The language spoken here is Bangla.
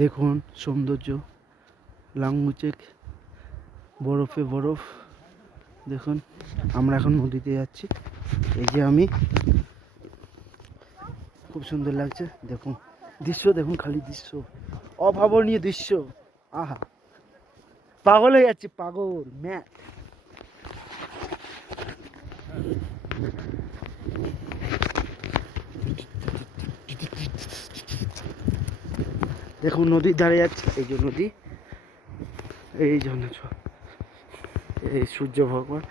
দেখুন সৌন্দর্য, লাংমুচেক, বরফে বরফ। দেখুন আমরা এখন নদীতে যাচ্ছি। এই যে আমি, খুব সুন্দর লাগছে। দেখুন দৃশ্য, দেখুন খালি দৃশ্য, অভাবনীয় দৃশ্য। আহা, পাগল হয়ে যাচ্ছে, পাগল ম্যাট। দেখুন নদীর ধারে যাচ্ছে, এই যে নদী, এই জন্য এই সূর্য ভগবান।